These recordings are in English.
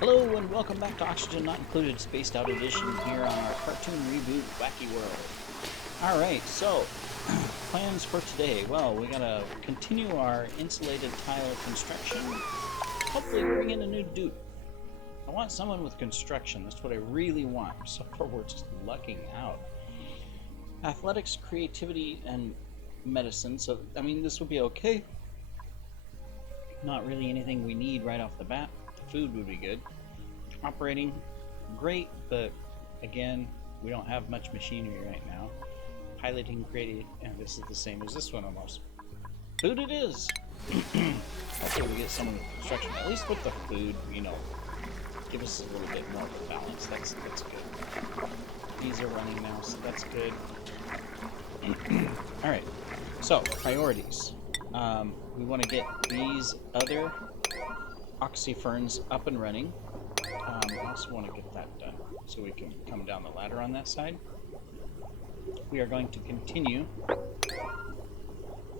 Hello and welcome back to Oxygen Not Included Spaced Out Edition here on our Cartoon Reboot Wacky World. Alright, so, plans for today. Well, we gotta continue our insulated tile construction. Hopefully bring in a new dupe. I want someone with construction, that's what I really want. So far we're just lucking out. Athletics, creativity, and medicine, so, I mean, this would be okay. Not really anything we need right off the bat. Food would be good. Operating, great, but again, we don't have much machinery right now. Piloting, creative, and this is the same as this one almost. Food it is! Hopefully we get someone with construction, at least with the food, you know, give us a little bit more of a balance. That's good. These are running now, so that's good. Alright, so, priorities. We want to get these other oxyferns up and running. I also want to get that done so we can come down the ladder on that side. We are going to continue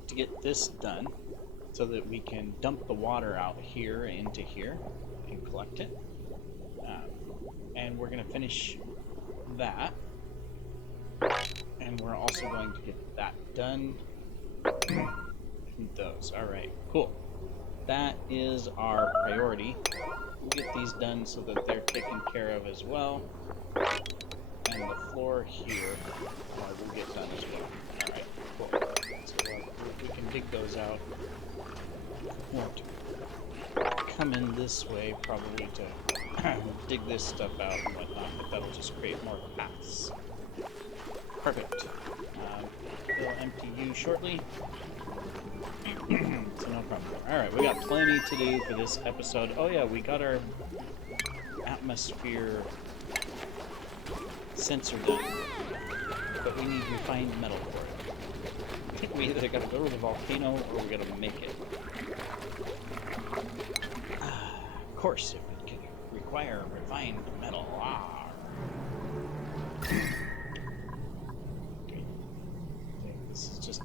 to get this done so that we can dump the water out here into here and collect it. And we're going to finish that. And we're also going to get that done. Those. Alright, cool. That is our priority. We'll get these done so that they're taken care of as well. And the floor here will get done as well. Alright, cool. So we can dig those out. We'll have to come in this way probably to dig this stuff out and whatnot, but that'll just create more paths. Perfect. We'll empty you shortly. So no problem. Alright, we got plenty to do for this episode. Oh yeah, we got our atmosphere sensor done. But we need refined metal for it. I think we either gotta go to the volcano or we gotta make it. Of course, if it can require refined metal. This is just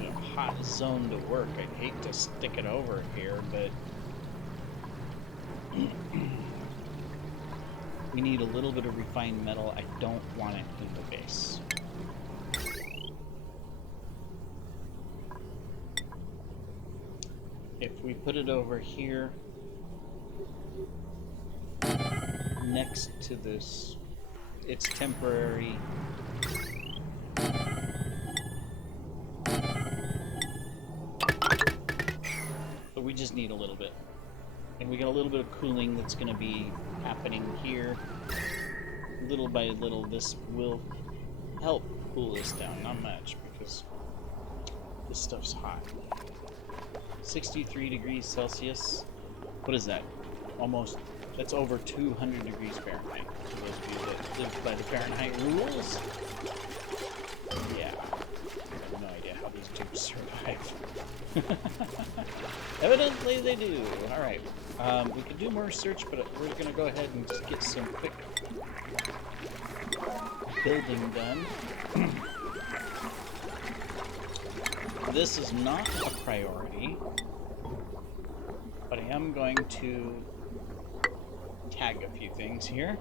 a hot zone to work. I'd hate to stick it over here, but we need a little bit of refined metal. I don't want it in the base. If we put it over here next to this, it's temporary. We just need a little bit. And we got a little bit of cooling that's going to be happening here. Little by little, this will help cool this down. Not much, because this stuff's hot. 63 degrees Celsius. What is that? Almost, that's over 200 degrees Fahrenheit. For those of you that live by the Fahrenheit rules. Yeah. I have no idea how these tubes survive. Evidently they do. Alright. We could do more research, but we're going to go ahead and just get some quick building done. This is not a priority, but I am going to tag a few things here.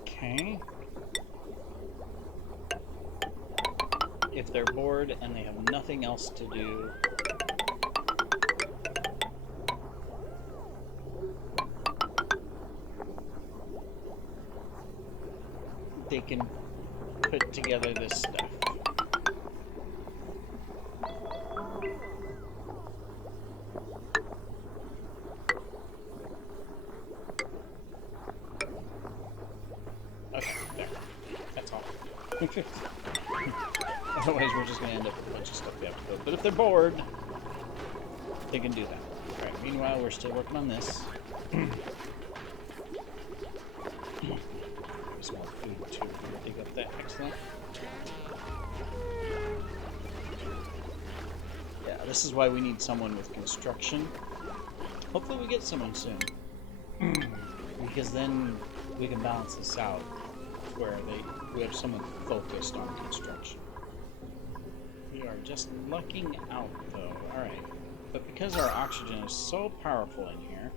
Okay. If they're bored and they have nothing else to do, they can put together this stuff. Okay, there. That's all. Otherwise, we're just going to end up with a bunch of stuff we have to build. But if they're bored, they can do that. Alright, meanwhile, we're still working on this. There's more food, too. Dig up that. Excellent. Yeah, this is why we need someone with construction. Hopefully we get someone soon. Because then we can balance this out where we have someone focused on construction. We are just lucking out, though. Alright. But because our oxygen is so powerful in here...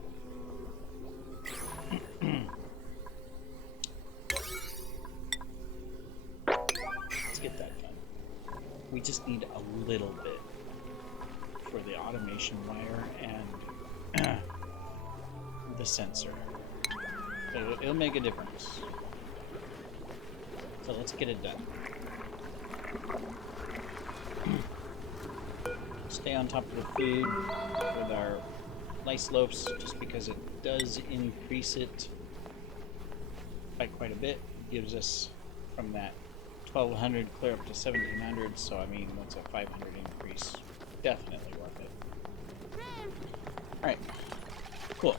let's get that done. We just need a little bit for the automation wire and the sensor. It'll make a difference. So let's get it done. Stay on top of the food with our lice loafs, just because it does increase it by quite a bit. It gives us from that 1200 clear up to 1700, so I mean that's a 500 increase. Definitely worth it. Alright, cool.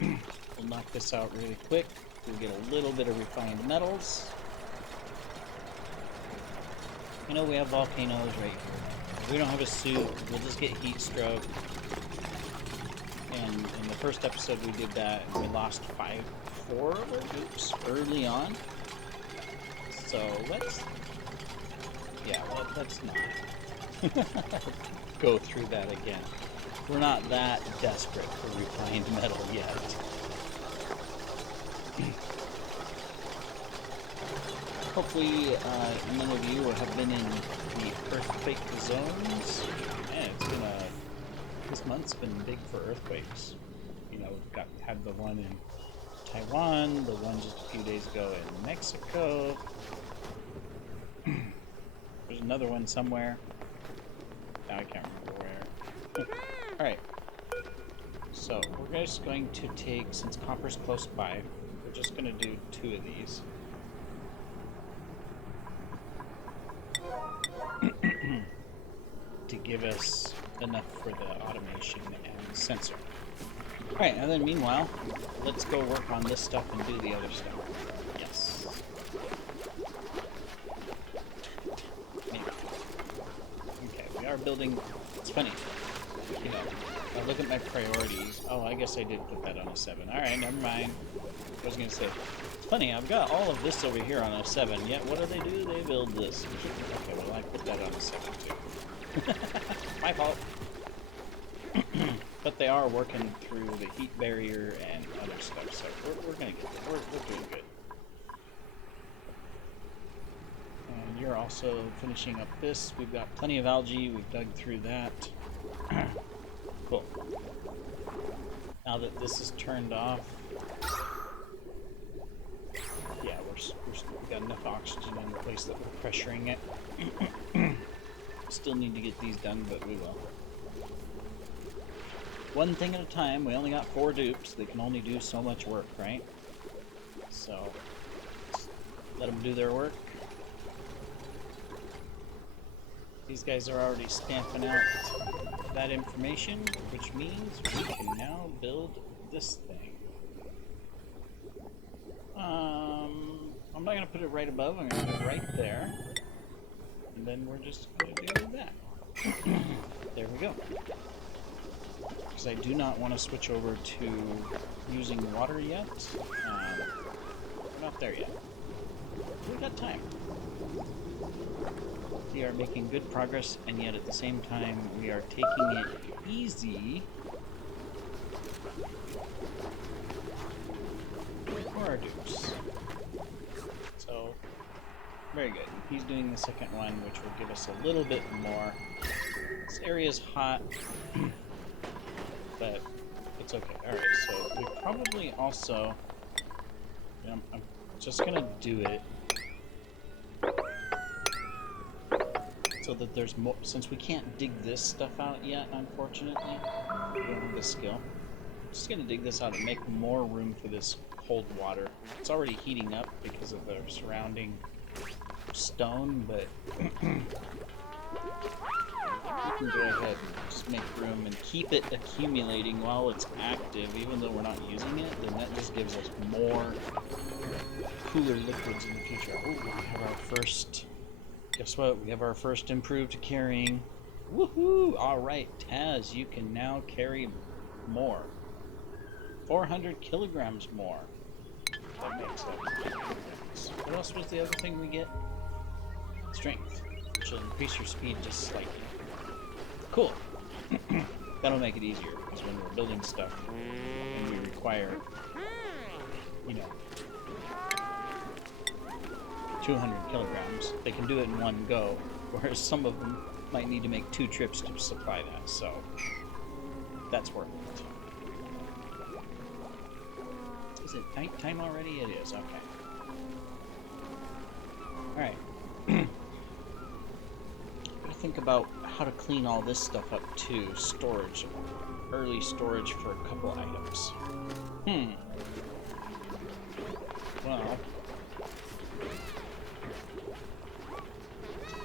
We'll knock this out really quick. We'll get a little bit of refined metals. You know, we have volcanoes right here. If we don't have a suit, we'll just get heat stroke. And in the first episode we did that, and we lost 4 of our dupes early on. So let's not go through that again. We're not that desperate for refined metal yet. Hopefully, none of you have been in the earthquake zones. Man, this month's been big for earthquakes. You know, we've had the one in Taiwan, the one just a few days ago in Mexico. There's another one somewhere. Now I can't remember where. Alright. So, we're just going to take, since copper's close by, we're just going to do 2 of these. To give us enough for the automation and the sensor. Alright, and then meanwhile, let's go work on this stuff and do the other stuff. Yes. Maybe. Okay, we are building... It's funny. You know, I look at my priorities. Oh, I guess I did put that on a 7. Alright, never mind. I was going to say, it's funny, I've got all of this over here on a 7, yet what do? They build this. Okay, well, I put that on a 7 too. My fault. But they are working through the heat barrier and other stuff, so we're gonna get there. We're doing good. And you're also finishing up this. We've got plenty of algae. We've dug through that. Cool. Now that this is turned off, yeah, we've got enough oxygen in the place that we're pressuring it. Still need to get these done, but we will. One thing at a time. We only got 4 dupes. They can only do so much work, right? So, let them do their work. These guys are already stamping out that information, which means we can now build this thing. I'm not going to put it right above. I'm going to put it right there. And then we're just going to do that. There we go. Because I do not want to switch over to using water yet. We're not there yet. We've got time. We are making good progress, and yet at the same time, we are taking it easy. For our dupes. So, very good. He's doing the second one, which will give us a little bit more. This area's hot, but it's okay. Alright, so we probably also... I'm just going to do it so that there's more... Since we can't dig this stuff out yet, unfortunately, we don't have the skill. I'm just going to dig this out and make more room for this cold water. It's already heating up because of the surrounding stone, but we can go ahead and just make room and keep it accumulating while it's active, even though we're not using it. Then that just gives us more cooler liquids in the future. Oh, we have our first... Guess what? We have our first improved carrying. Woohoo! Alright, Taz, you can now carry more. 400 kilograms more. That makes sense. What else was the other thing we get? Strength, which which will increase your speed just slightly. Cool. That'll make it easier, because when we're building stuff and we require, you know, 200 kilograms, they can do it in one go, whereas some of them might need to make 2 trips to supply that, so that's worth it. Is it nighttime already? It is, okay. Alright. Gotta think about how to clean all this stuff up too. Storage. Early storage for a couple items. Well,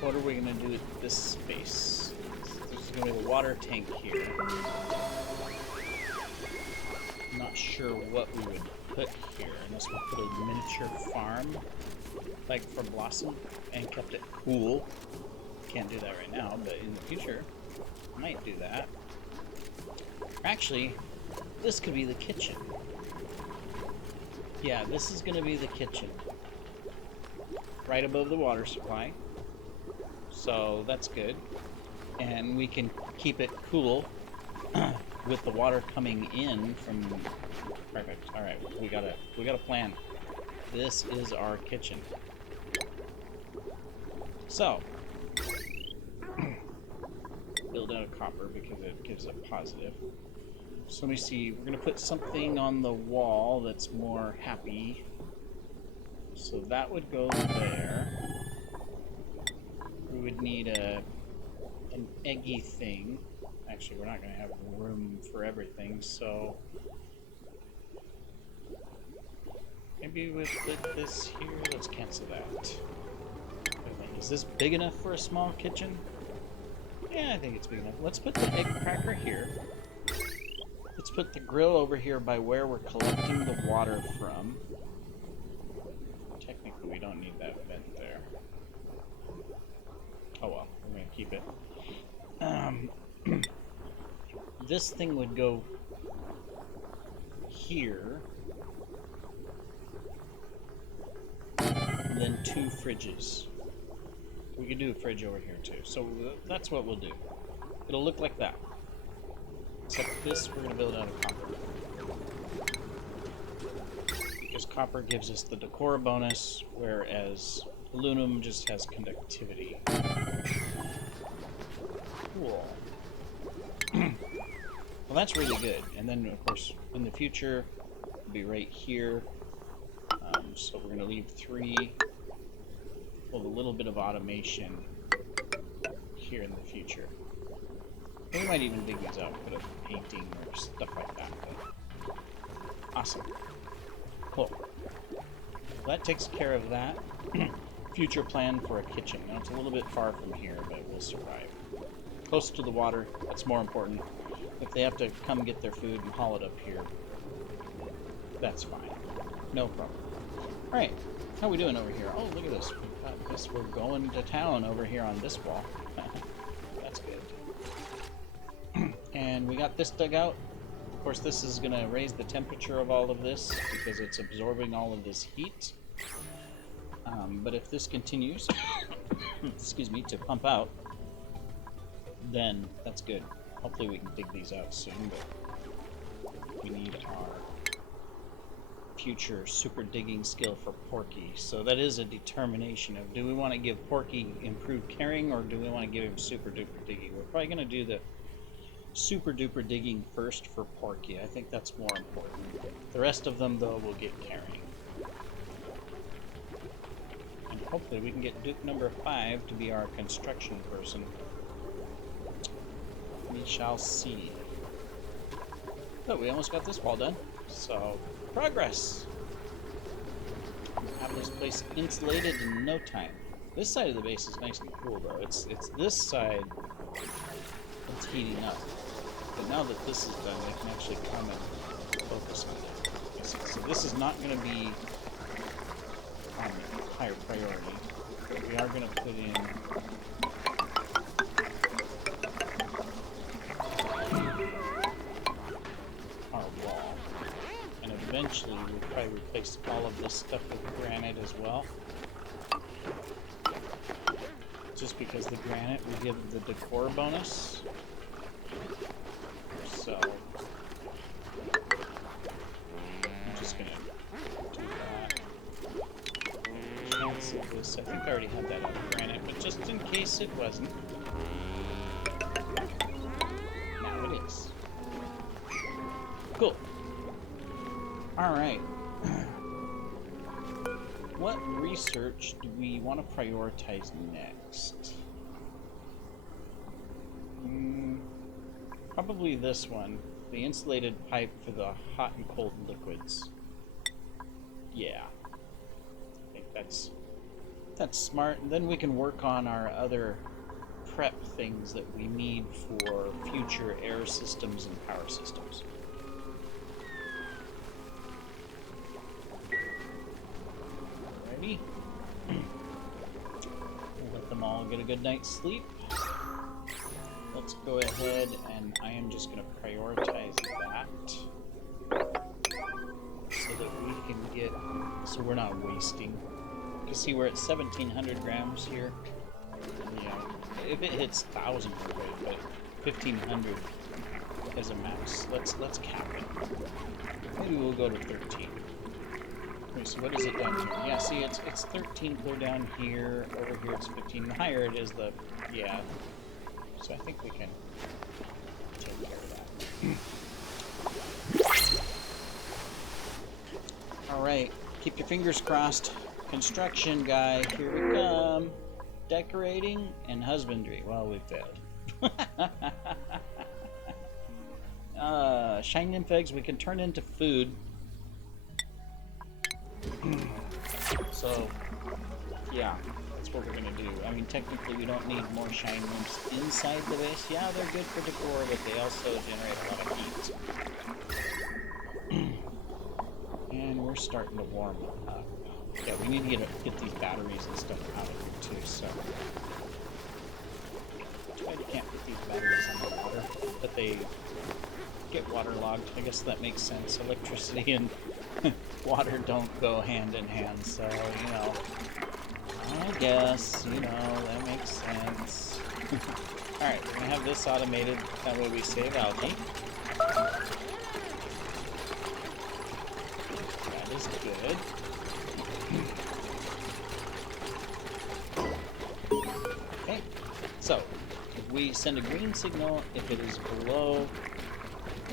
what are we gonna do with this space? There's gonna be a water tank here. I'm not sure what we would put here, unless we put a miniature farm, like for Blossom, and kept it cool. Can't do that right now, but in the future, might do that. Actually, this could be the kitchen. Yeah, this is gonna be the kitchen. Right above the water supply. So that's good. And we can keep it cool with the water coming in from... Perfect. Alright, we got a plan. This is our kitchen. So, build out of copper because it gives a positive. So let me see, we're gonna put something on the wall that's more happy. So that would go there. We would need an eggy thing. Actually, we're not gonna have room for everything, so maybe we'll put this here. Let's cancel that. Is this big enough for a small kitchen? Yeah, I think it's big enough. Let's put the egg cracker here. Let's put the grill over here by where we're collecting the water from. Technically, we don't need that vent there. Oh well, we're gonna keep it. This thing would go here. And then 2 fridges. We could do a fridge over here too. So that's what we'll do. It'll look like that. Except this we're going to build out of copper. Because copper gives us the decor bonus, whereas aluminum just has conductivity. Cool. Well, that's really good. And then, of course, in the future, it'll be right here. So we're going to leave 3... Well, a little bit of automation here in the future. We might even dig these out, put a painting or stuff like that. But awesome. Cool. Well, that takes care of that. Future plan for a kitchen. Now, it's a little bit far from here, but we'll survive. Close to the water, that's more important. If they have to come get their food and haul it up here, that's fine. No problem. Alright, how are we doing over here? Oh, look at this. We've got this. We're going to town over here on this wall. That's good. And we got this dug out. Of course, this is going to raise the temperature of all of this because it's absorbing all of this heat. But if this continues, excuse me, to pump out, then that's good. Hopefully we can dig these out soon, but we need our future super digging skill for Porky. So that is a determination of, do we want to give Porky improved carrying or do we want to give him super duper digging? We're probably going to do the super duper digging first for Porky. I think that's more important. The rest of them, though, will get carrying. And hopefully we can get Duke number 5 to be our construction person. We shall see. But we almost got this wall done. So, progress! Have this place insulated in no time. This side of the base is nice and cool, though. It's this side that's heating up. But now that this is done, they can actually come and focus on it. So this is not going to be on higher priority. But we are going to put in our wall. And eventually we'll probably replace all of this stuff with granite as well. just because the granite will give the decor bonus. So I'm just gonna do that. Cancel this. I think I already had that on granite, but just in case it wasn't. Now it is. Cool. Alright. What research do we want to prioritize next? Probably this one. The insulated pipe for the hot and cold liquids. Yeah. I think that's smart. And then we can work on our other prep things that we need for future air systems and power systems. Alrighty. We'll let them all get a good night's sleep. Let's go ahead and I am just going to prioritize that so that we can get, so we're not wasting. You can see we're at 1,700 grams here. Yeah, if it hits 1,000, we're good, but 1,500 as a max. Let's cap it. Maybe we'll go to 13. Okay, so what is it down here? Yeah, see, it's 13 clear down here. Over here it's 15. The higher it is, the So I think we can take care of that. Alright, keep your fingers crossed. Construction guy, here we come. Decorating and husbandry. Well, we failed. Shine nymph eggs we can turn into food. So, yeah. That's what we're going to do. I mean, technically we don't need more shine nymphs inside the base. Yeah, they're good for decor, but they also generate a lot of heat. And we're starting to warm up. Yeah, we need to get these batteries and stuff out of here too, so. That's why you can't put these batteries underwater, but they get waterlogged. I guess that makes sense. Electricity and water don't go hand in hand, so, you know. I guess, you know, that makes sense. Alright, we're gonna have this automated, that way we save algae. That is good. Okay, so, if we send a green signal, if it is below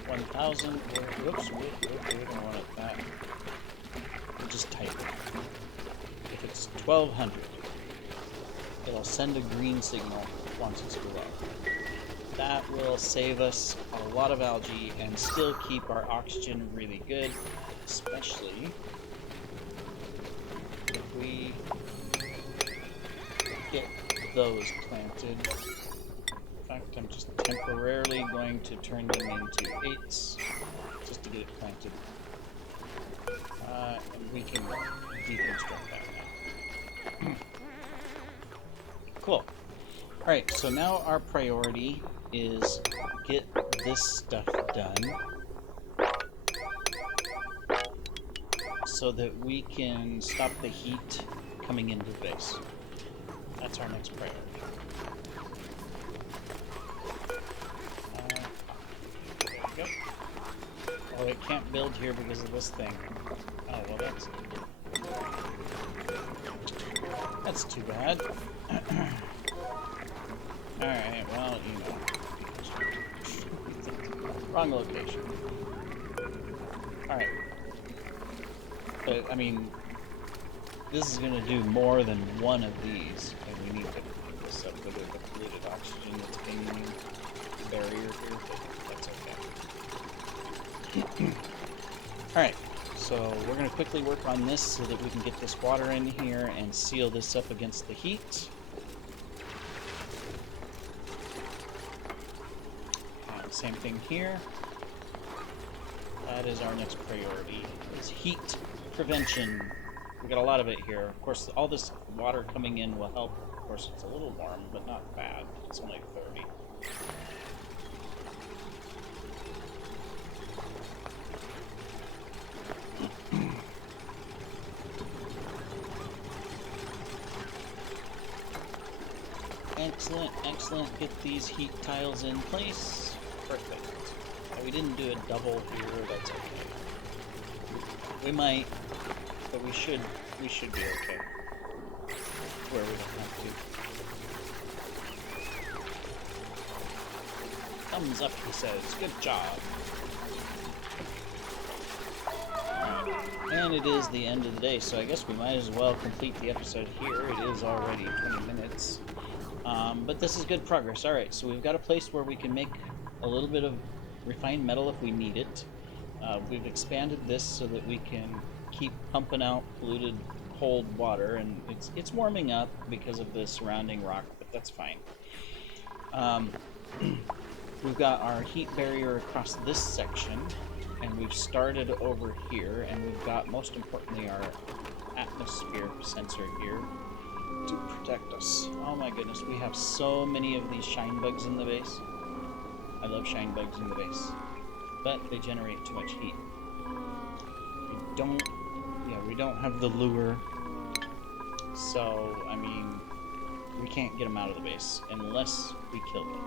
1,000, whoops, we don't want it that. We'll just type it. If it's 1,200, it'll send a green signal once it's below. That will save us a lot of algae and still keep our oxygen really good, especially if we get those planted. In fact, I'm just temporarily going to turn them into 8s just to get it planted. And we can deconstruct that now. Cool. Alright, so now our priority is get this stuff done so that we can stop the heat coming into the base. That's our next priority. There we go. Oh, it can't build here because of this thing. Oh, well, that's too bad. Alright, well, you know. Wrong location. Alright. But, I mean, this is going to do more than one of these. And we need to put this up with the polluted oxygen that's being the barrier here. But that's okay. Alright. So we're going to quickly work on this so that we can get this water in here and seal this up against the heat. And same thing here. That is our next priority. Is heat prevention. We got a lot of it here. Of course, all this water coming in will help. Of course, it's a little warm, but not bad. It's only 30. Excellent, excellent. Get these heat tiles in place. Perfect. We didn't do a double here. That's okay. We might, but we should be okay. Where we don't have to. Thumbs up, he says. Good job. And it is the end of the day, so I guess we might as well complete the episode here. It is already 20 minutes. But this is good progress. Alright, so we've got a place where we can make a little bit of refined metal if we need it. We've expanded this so that we can keep pumping out polluted cold water, and it's warming up because of the surrounding rock, but that's fine. We've got our heat barrier across this section, and we've started over here, and we've got, most importantly, our atmosphere sensor here to protect us. Oh my goodness, we have so many of these shine bugs in the base. I love shine bugs in the base, but they generate too much heat. We don't have the lure, so, I mean, we can't get them out of the base unless we kill them.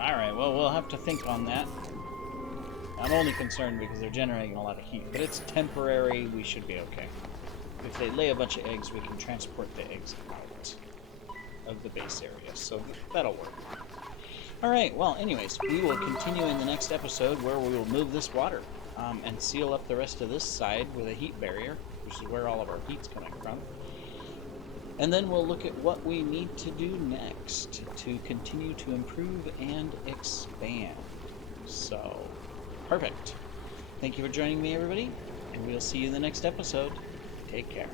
Alright, well, we'll have to think on that. I'm only concerned because they're generating a lot of heat, but it's temporary. We should be okay. If they lay a bunch of eggs, we can transport the eggs out of the base area, so that'll work. Alright, well, anyways, we will continue in the next episode where we will move this water and seal up the rest of this side with a heat barrier, which is where all of our heat's coming from. And then we'll look at what we need to do next to continue to improve and expand. So, perfect. Thank you for joining me, everybody, and we'll see you in the next episode. Take care.